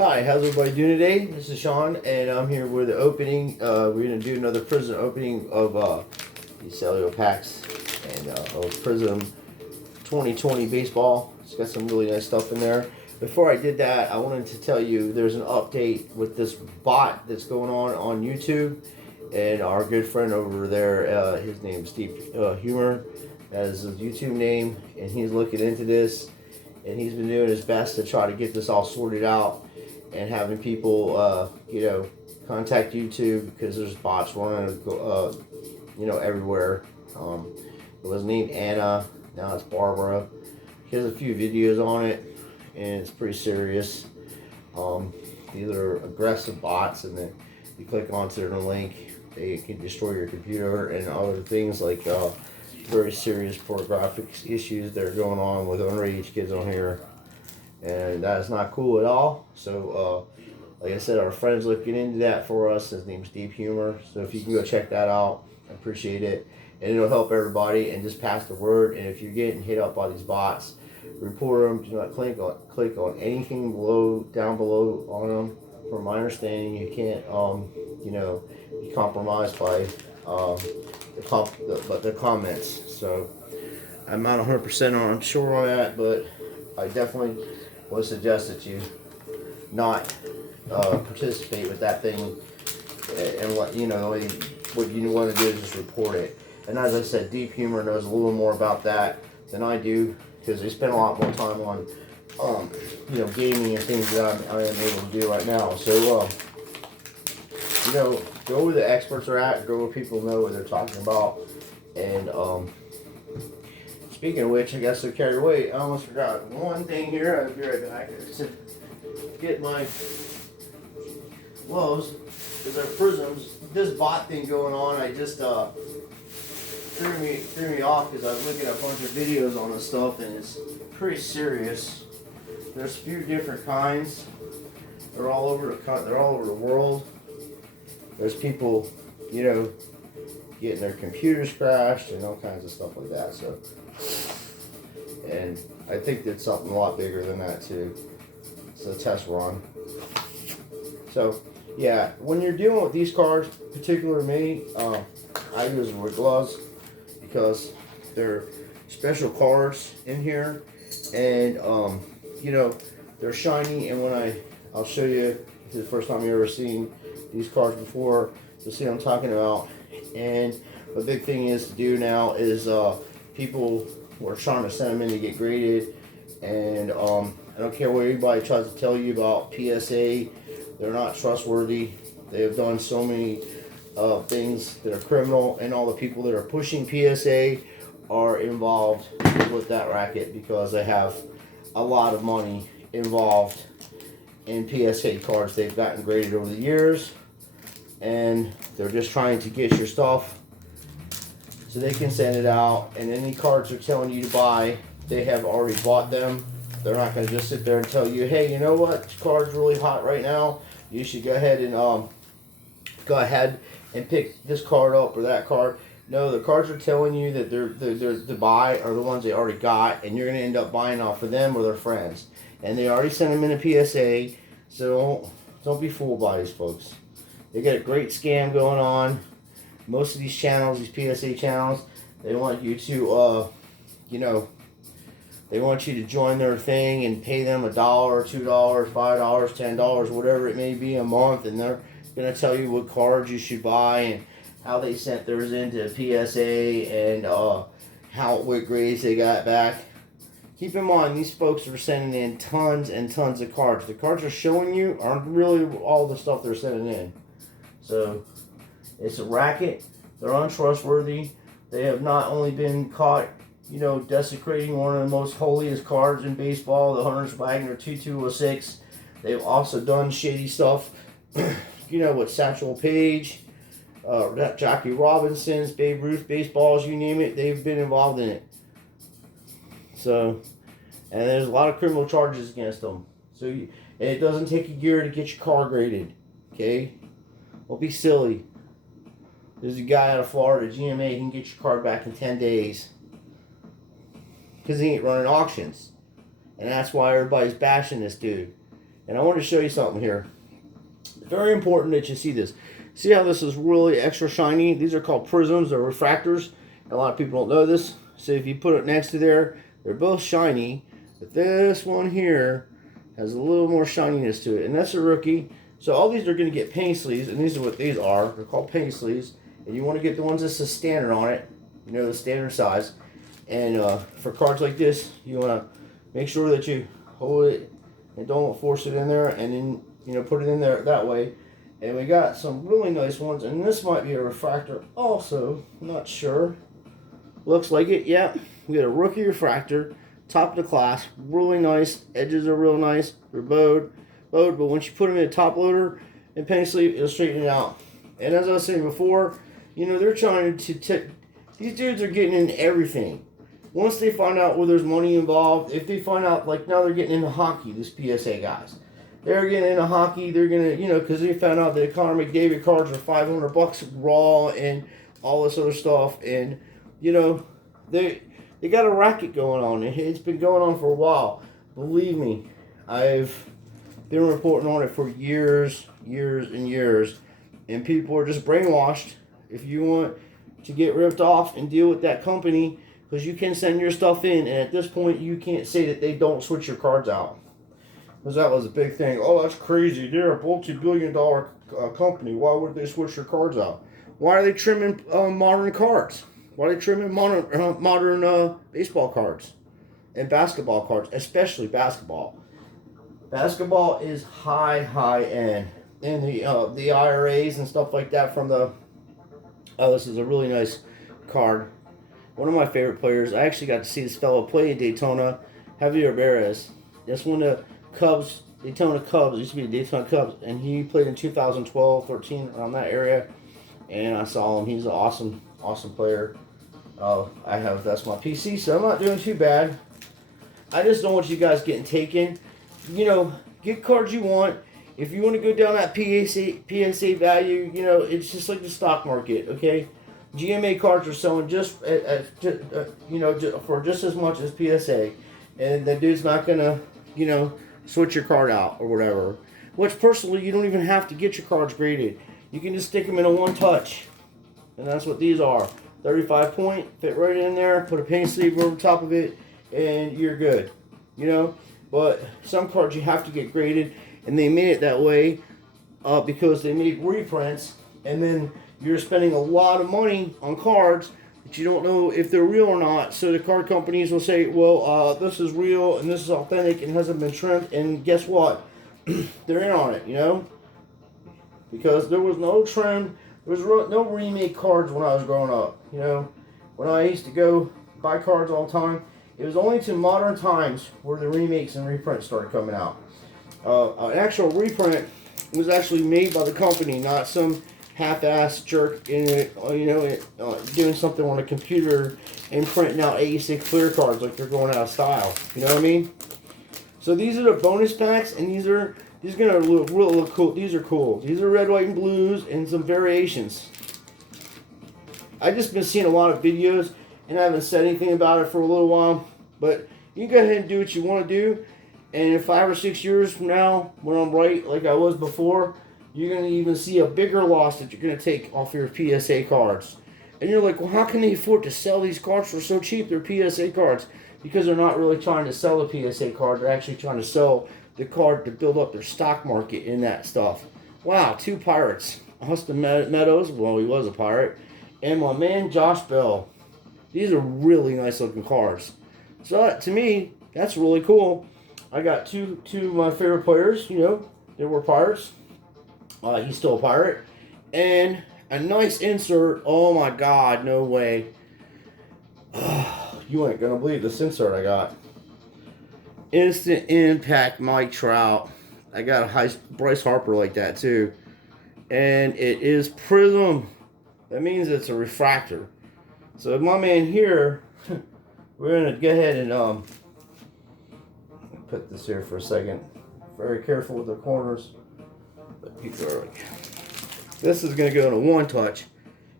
Hi, how's everybody doing today? This is Sean, and I'm here with the opening. We're going to do another Prizm opening of these cellular packs and of Prizm 2020 baseball. It's got some really nice stuff in there. Before I did that, I wanted to tell you there's an update with this bot that's going on YouTube, and our good friend over there, his name's Steve Humor, that is his YouTube name, and he's looking into this, and he's been doing his best to try to get this all sorted out. And having people, contact YouTube because there's bots running, everywhere. It was named Anna, now it's Barbara. He has a few videos on it, and it's pretty serious. These are aggressive bots, and then you click onto the link, they can destroy your computer and other things like very serious pornographic issues that are going on with underage kids on here. And that is not cool at all. So, like I said, our friend's looking into that for us. His name's Deep Humor. So if you can go check that out, I appreciate it. And it'll help everybody, and just pass the word. And if you're getting hit up by these bots, report them. Do not click on anything down below on them. From my understanding, you can't, be compromised by the comments. So I'm not 100% sure on that, but I definitely would suggest that you not participate with that thing, and what you want to do is just report it. And as I said, Deep Humor knows a little more about that than I do, because they spend a lot more time on gaming and things that I am able to do right now. So go where the experts are at, go where people know what they're talking about. And speaking of which, I got so carried away, I almost forgot one thing here. I'll be right back. I to get my gloves, because our Prizms, this bot thing going on, I just threw me off because I was looking at a bunch of videos on this stuff, and it's pretty serious. There's a few different kinds. They're all over the world. There's people, getting their computers crashed and all kinds of stuff like that. So, and I think it's something a lot bigger than that too. It's a test run. So, yeah, when you're dealing with these cards, particularly me, I use them with gloves because they're special cards in here, and they're shiny. And when I'll show you, if it's the first time you've ever seen these cards before, you'll see what I'm talking about. And the big thing is to do now is people were trying to send them in to get graded, and I don't care what anybody tries to tell you about PSA, they're not trustworthy. They have done so many things that are criminal, and all the people that are pushing PSA are involved with that racket because they have a lot of money involved in PSA cards they've gotten graded over the years, and they're just trying to get your stuff so they can send it out. And any cards they're telling you to buy, they have already bought them. They're not going to just sit there and tell you, hey, you know what, this card's really hot right now, you should go ahead and pick this card up or that card. No, the cards are telling you that they're to buy are the ones they already got, and you're going to end up buying off of them or their friends. And they already sent them in a PSA, so don't be fooled by these folks. They got a great scam going on. Most of these channels, these PSA channels, they want you to, they want you to join their thing and pay them $1, $2, $5, $10, whatever it may be a month, and they're going to tell you what cards you should buy and how they sent theirs into PSA and what grades they got back. Keep in mind, these folks are sending in tons and tons of cards. The cards are showing you aren't really all the stuff they're sending in. So, it's a racket. They're untrustworthy. They have not only been caught, desecrating one of the most holiest cards in baseball, the Hunter's Wagner 2206. They've also done shady stuff, with Satchel Paige, Jackie Robinson's, Babe Ruth baseballs, you name it, they've been involved in it. So, and there's a lot of criminal charges against them. So, and it doesn't take a year to get your car graded. Okay? Don't be silly. There's a guy out of Florida, GMA, he can get your card back in 10 days. Because he ain't running auctions. And that's why everybody's bashing this dude. And I want to show you something here. Very important that you see this. See how this is really extra shiny? These are called prisms or refractors. A lot of people don't know this. So if you put it next to there, they're both shiny. But this one here has a little more shininess to it. And that's a rookie. So all these are going to get paint sleeves. And these are what these are. They're called paint sleeves. And you want to get the ones that says standard on it. You know, the standard size. And for cards like this, you want to make sure that you hold it and don't force it in there. And then, you know, put it in there that way. And we got some really nice ones. And this might be a refractor also. I'm not sure. Looks like it. Yeah. We got a rookie refractor. Top of the class. Really nice. Edges are real nice. They're bowed. But once you put them in a top loader and paint sleeve, it'll straighten it out. And as I was saying before, you know, they're trying to these dudes are getting in everything. Once they find out where there's money involved, if they find out, like now they're getting into hockey, these PSA guys. They're getting into hockey, they're going to, you know, because they found out that Connor McDavid cards are $500 raw and all this other stuff. And, you know, they got a racket going on. It's been going on for a while. Believe me, I've been reporting on it for years and years. And people are just brainwashed. If you want to get ripped off and deal with that company, because you can send your stuff in, and at this point, you can't say that they don't switch your cards out. Because that was a big thing. Oh, that's crazy. They're a multi-billion-dollar company. Why would they switch your cards out? Why are they trimming modern cards? Why are they trimming modern baseball cards and basketball cards, especially basketball? Basketball is high end. And the IRAs and stuff like that from the... Oh, this is a really nice card. One of my favorite players. I actually got to see this fellow play in Daytona, Javier Barez. That's one of the Cubs, Daytona Cubs. It used to be the Daytona Cubs. And he played in 2012, 13, around that area. And I saw him. He's an awesome player. That's my PC, so I'm not doing too bad. I just don't want you guys getting taken. You know, get cards you want. If you want to go down that PSA value, you know, it's just like the stock market, okay? GMA cards are selling just, for just as much as PSA. And the dude's not going to, you know, switch your card out or whatever. Which, personally, you don't even have to get your cards graded. You can just stick them in a one-touch. And that's what these are. 35 point, fit right in there, put a paint sleeve over top of it, and you're good. You know? But some cards you have to get graded. And they made it that way because they make reprints, and then you're spending a lot of money on cards that you don't know if they're real or not. So the card companies will say, well, this is real and this is authentic and hasn't been trimmed. And guess what? They're in on it, you know? Because there was no trim, there was no remake cards when I was growing up, you know? When I used to go buy cards all the time, it was only to modern times where the remakes and reprints started coming out. An actual reprint was actually made by the company, not some half-ass jerk in it, doing something on a computer and printing out 86 clear cards like they're going out of style. You know what I mean? So these are the bonus packs, and these are gonna look cool. These are cool. These are red, white, and blues, and some variations. I've just been seeing a lot of videos, and I haven't said anything about it for a little while. But you can go ahead and do what you want to do. And in 5 or 6 years from now, when I'm right like I was before, you're going to even see a bigger loss that you're going to take off your PSA cards. And you're like, well, how can they afford to sell these cards for so cheap? They're PSA cards. Because they're not really trying to sell a PSA card. They're actually trying to sell the card to build up their stock market in that stuff. Wow, 2 Pirates. Austin Meadows, well, he was a Pirate. And my man, Josh Bell. These are really nice looking cards. So to me, that's really cool. I got two of my favorite players, you know, they were Pirates. He's still a Pirate. And a nice insert. Oh my God, no way. You ain't gonna believe this insert I got. Instant Impact Mike Trout. I got a Bryce Harper like that too. And it is Prizm. That means it's a refractor. So my man here, we're gonna go ahead and put this here for a second. Very careful with the corners. This is going to go in a one touch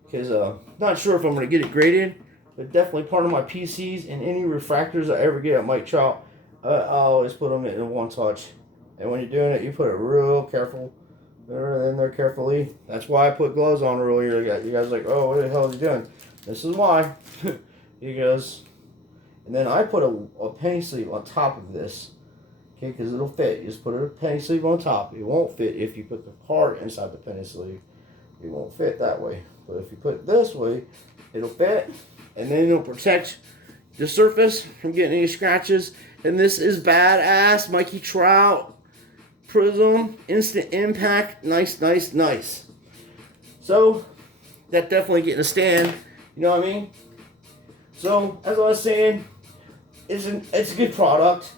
because not sure if I'm going to get it graded, but definitely part of my PCs and any refractors I ever get at Mike Trout, I always put them in a one touch. And when you're doing it, you put it real careful. They're in there carefully. That's why I put gloves on earlier. You guys are like, oh, what the hell is he doing? This is why. He goes, and then I put a penny sleeve on top of this. Okay, because it'll fit. You just put a penny sleeve on top. It won't fit if you put the card inside the penny sleeve. It won't fit that way. But if you put it this way, it'll fit. And then it'll protect the surface from getting any scratches. And this is badass. Mikey Trout Prizm Instant Impact. Nice, nice, nice. So, that definitely getting a stand. You know what I mean? So, as I was saying, it's a good product.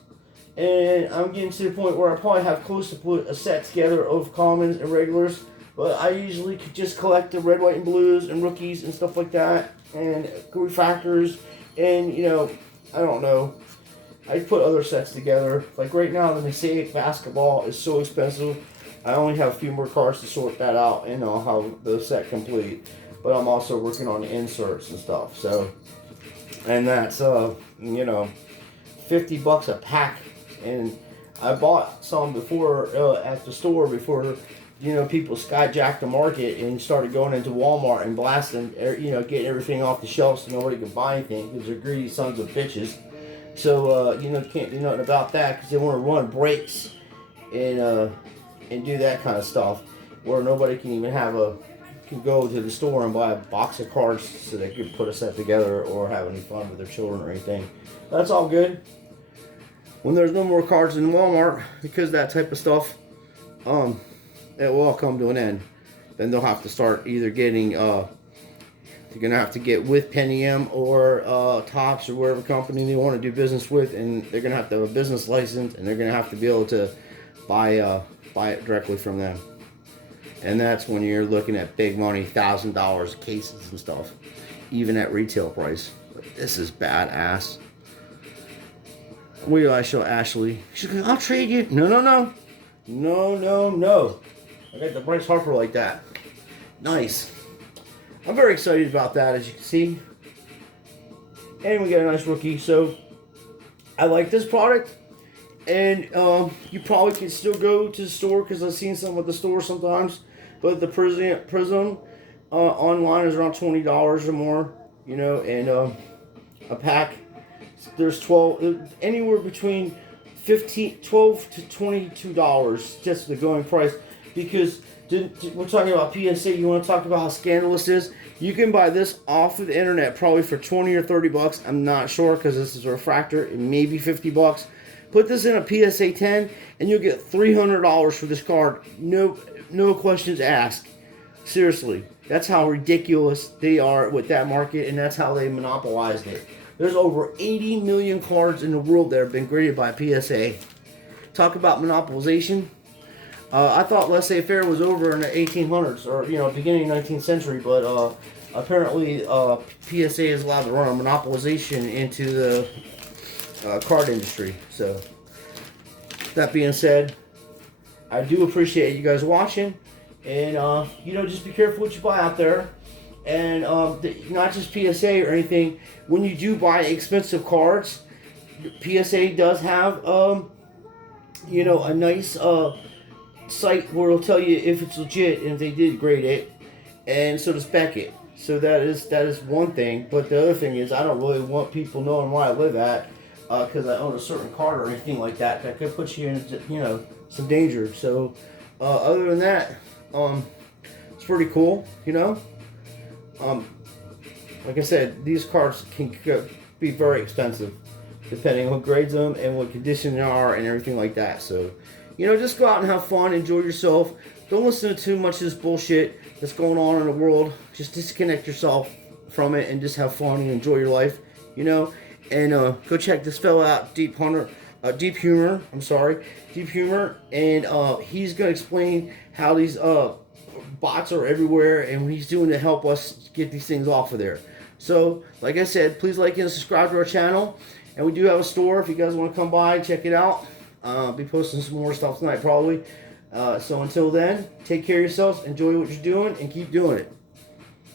And I'm getting to the point where I probably have close to put a set together of commons and regulars. But I usually could just collect the red, white, and blues and rookies and stuff like that. And refractors. And, you know, I don't know. I put other sets together. Like right now, the Mosaic basketball is so expensive. I only have a few more cards to sort that out and I'll have the set complete. But I'm also working on the inserts and stuff. So, and that's, you know, $50 a pack. And I bought some before at the store before, you know, people skyjacked the market and started going into Walmart and blasting, you know, getting everything off the shelves so nobody could buy anything because they're greedy sons of bitches. So, you know, can't do nothing about that because they want to run breaks and do that kind of stuff where nobody can even can go to the store and buy a box of cards so they could put a set together or have any fun with their children or anything. That's all good. When there's no more cards in Walmart because that type of stuff, it will all come to an end. Then they'll have to start either getting, they're going to have to get with Penny M or Topps or whatever company they want to do business with, and they're going to have a business license, and they're going to have to be able to buy it directly from them. And that's when you're looking at big money, $1,000 cases and stuff, even at retail price. But this is badass. Wait till I show Ashley. She's like, I'll trade you. No, no, no. No, no, no. I got the Bryce Harper like that. Nice. I'm very excited about that, as you can see. And we got a nice rookie. So, I like this product. And you probably can still go to the store because I've seen some at the store sometimes. But the Prizm online is around $20 or more. You know, and a pack. There's 12, anywhere between $12 to $22 just the going price. Because we're talking about PSA, you want to talk about how scandalous this is? You can buy this off of the internet probably for 20 or 30 bucks. I'm not sure because this is a refractor. It may be 50 bucks. Put this in a PSA 10 and you'll get $300 for this card. No questions asked. Seriously, that's how ridiculous they are with that market, and that's how they monopolized it. There's over 80 million cards in the world that have been graded by PSA. Talk about monopolization. I thought laissez-faire was over in the 1800s or, you know, beginning of 19th century, but apparently PSA is allowed to run a monopolization into the card industry. So, that being said, I do appreciate you guys watching, and you know, just be careful what you buy out there. And not just PSA or anything. When you do buy expensive cards, PSA does have you know, a nice site where it'll tell you if it's legit and if they did grade it, and so to spec it. So that is one thing. But the other thing is, I don't really want people knowing where I live at because I own a certain card or anything like that. That could put you in, you know, some danger. So other than that, it's pretty cool, you know. Like I said, these cards can be very expensive depending on who grades them and what condition they are and everything like that. So, you know, just go out and have fun, enjoy yourself. Don't listen to too much of this bullshit that's going on in the world. Just disconnect yourself from it and just have fun and enjoy your life, you know. And go check this fella out, Deep Humor, and he's gonna explain how these bots are everywhere and what he's doing to help us get these things off of there. So, like I said, please like and subscribe to our channel. And we do have a store if you guys want to come by, check it out. I'll be posting some more stuff tonight probably. So until then, take care of yourselves, enjoy what you're doing, and keep doing it.